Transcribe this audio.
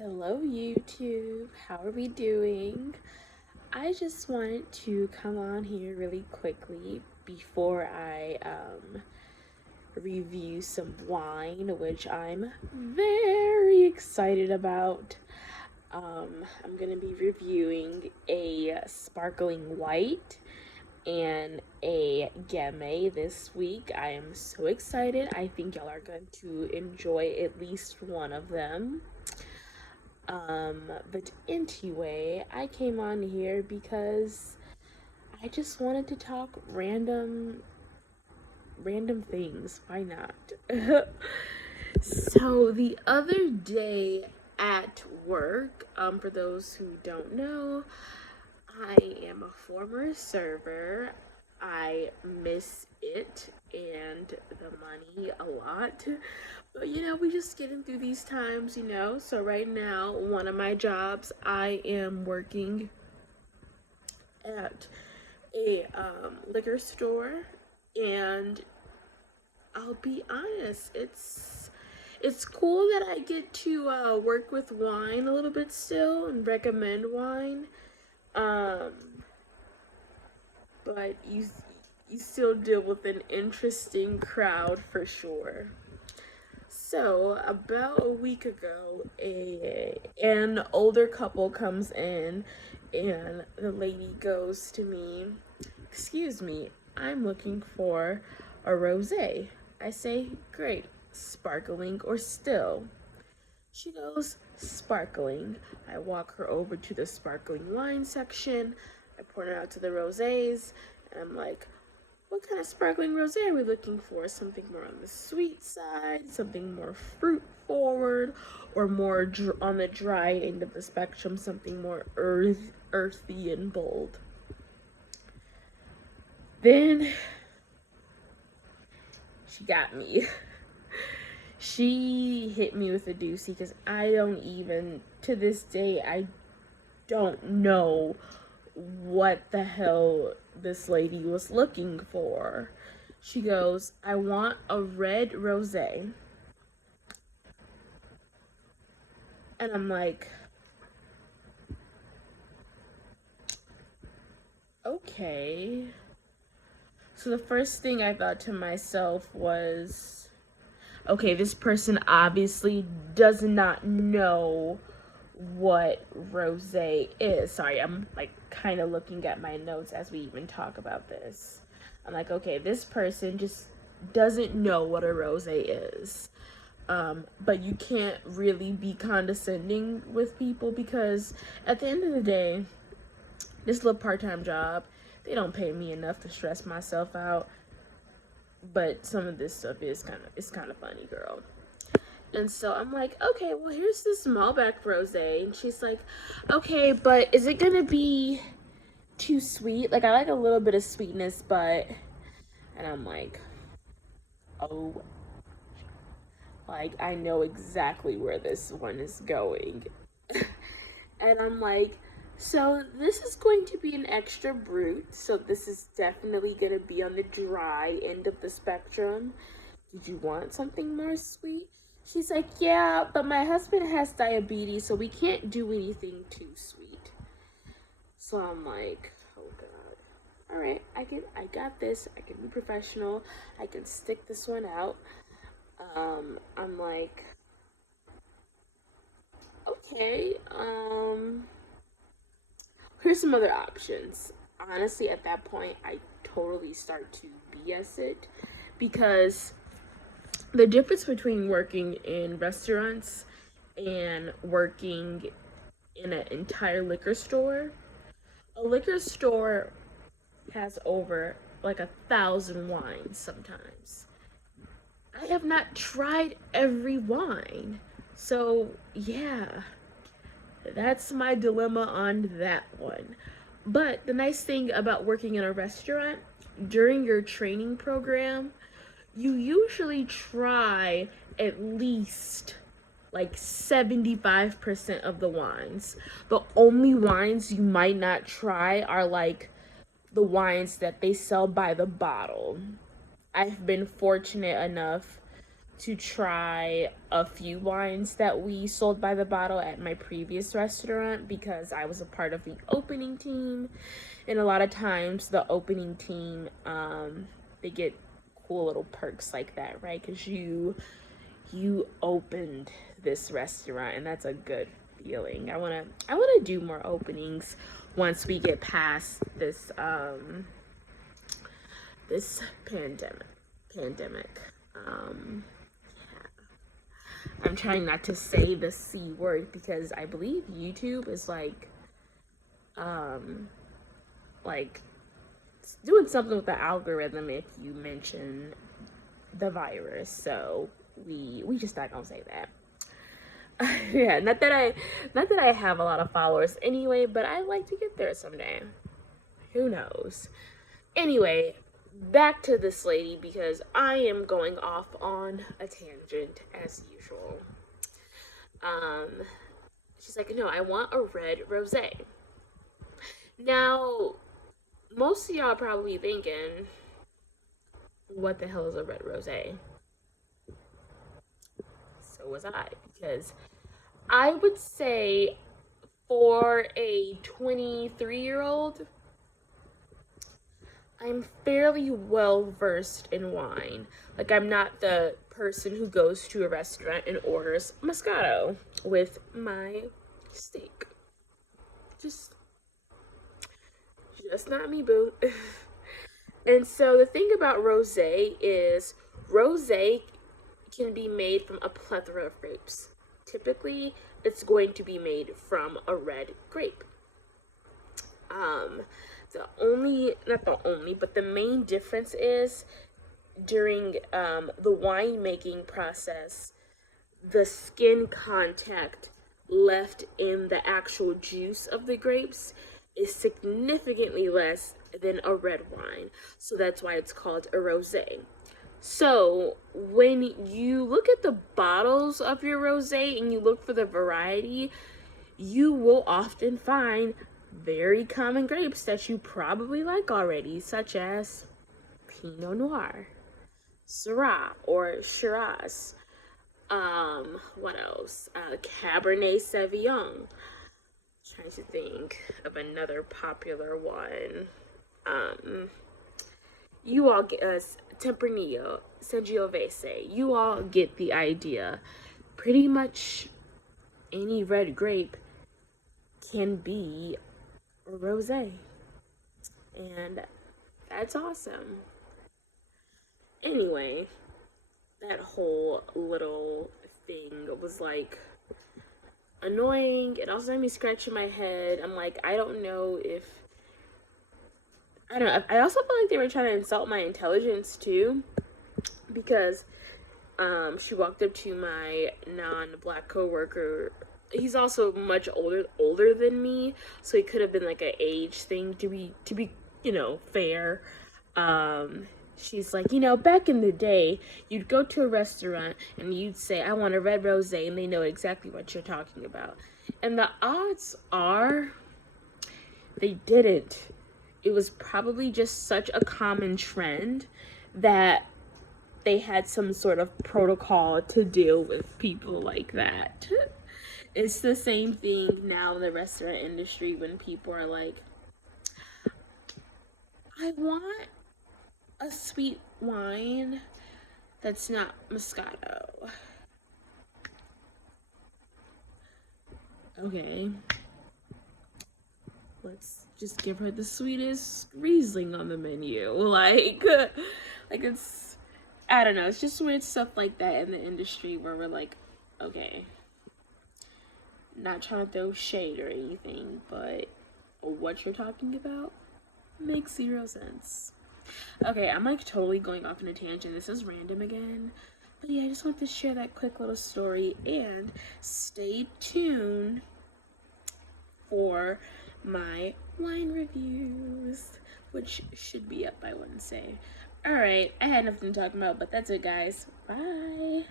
Hello, YouTube. How are we doing? I just wanted to come on here really quickly before I review some wine, which I'm very excited about. I'm gonna be reviewing a sparkling white and a gamay this week. I am so excited. I think y'all are going to enjoy at least one of them. But anyway, I came on here because I just wanted to talk random things. Why not? So the other day at work, for those who don't know, I am a former server. I miss it and the money a lot. But we just getting through these times. So right now, one of my jobs, I am working at a liquor store, and I'll be honest, it's cool that I get to work with wine a little bit still and recommend wine. Um, but you still deal with an interesting crowd for sure. So about a week ago, an older couple comes in, and the lady goes to me, "Excuse me, I'm looking for a rosé." I say, "Great, sparkling or still?" She goes, "Sparkling." I walk her over to the sparkling wine section. I point her out to the rosés, and I'm like, "What kind of sparkling rosé are we looking for? Something more on the sweet side, something more fruit forward, or more on the dry end of the spectrum, something more earthy and bold?" Then she got me. She hit me with a doozy because I don't even, to this day, I don't know what the hell this lady was looking for. She goes, "I want a red rosé." And I'm like, okay. So the first thing I thought to myself was, okay, this person obviously does not know what rosé is. Sorry, I'm like kind of looking at my notes as we even talk about this. I'm like, okay, this person just doesn't know what a rosé is. But you can't really be condescending with people because at the end of the day, this little part-time job, they don't pay me enough to stress myself out. But some of this stuff is kind of funny, girl. And so I'm like, okay, well, here's this Malbec rosé. And she's like, okay, but is it gonna be too sweet? Like, I like a little bit of sweetness, but. And I'm like, oh, like, I know exactly where this one is going. And I'm like, so this is going to be an extra brut. So this is definitely gonna be on the dry end of the spectrum. Did you want something more sweet? She's like, yeah, but my husband has diabetes, so we can't do anything too sweet. So I'm like, oh God. All right, I got this. I can be professional. I can stick this one out. I'm like, okay, here's some other options. Honestly, at that point, I totally start to BS it because the difference between working in restaurants and working in an entire liquor store, a liquor store has over like 1,000 wines sometimes. I have not tried every wine. So, yeah, that's my dilemma on that one. But the nice thing about working in a restaurant, during your training program, you usually try at least like 75% of the wines. The only wines you might not try are like the wines that they sell by the bottle. I've been fortunate enough to try a few wines that we sold by the bottle at my previous restaurant because I was a part of the opening team, and a lot of times the opening team, they get cool little perks like that, right? Because you opened this restaurant, and that's a good feeling. I wanna do more openings once we get past this pandemic. I'm trying not to say the C word because I believe YouTube is like doing something with the algorithm if you mention the virus. So we just not gonna say that. Yeah, not that I have a lot of followers anyway, but I'd like to get there someday. Who knows? Anyway, back to this lady because I am going off on a tangent as usual. She's like, no, I want a red rosé. Now, most of y'all probably thinking, what the hell is a red rosé? So was I, because I would say for a 23-year-old, I'm fairly well versed in wine. Like, I'm not the person who goes to a restaurant and orders Moscato with my steak. Just not me, boo. And so the thing about rosé is rosé can be made from a plethora of grapes. Typically, it's going to be made from a red grape. The main difference is during the winemaking process, the skin contact left in the actual juice of the grapes is significantly less than a red wine. So that's why it's called a rosé. So when you look at the bottles of your rosé and you look for the variety, you will often find very common grapes that you probably like already, such as Pinot Noir, Syrah or Shiraz. What else? Cabernet Sauvignon. Trying to think of another popular one. You all get Tempranillo, Sangiovese. You all get the idea. Pretty much any red grape can be a rosé, and that's awesome. Anyway, that whole little thing was like annoying. It also had me scratching my head. I'm like, I don't know. I also felt like they were trying to insult my intelligence too, because she walked up to my non-black coworker. He's also much older than me, so it could have been like an age thing to be fair. She's like, back in the day, you'd go to a restaurant and you'd say, I want a red rosé, and they know exactly what you're talking about. And the odds are they didn't. It was probably just such a common trend that they had some sort of protocol to deal with people like that. It's the same thing now in the restaurant industry when people are like, I want a sweet wine that's not Moscato. Okay. Let's just give her the sweetest Riesling on the menu. Like it's, I don't know. It's just weird stuff like that in the industry where we're like, okay, not trying to throw shade or anything, but what you're talking about makes zero sense. Okay, I'm like totally going off on a tangent. This is random again. But yeah, I just want to share that quick little story, and stay tuned for my wine reviews, which should be up by Wednesday. Alright, I had nothing to talk about, but that's it, guys. Bye.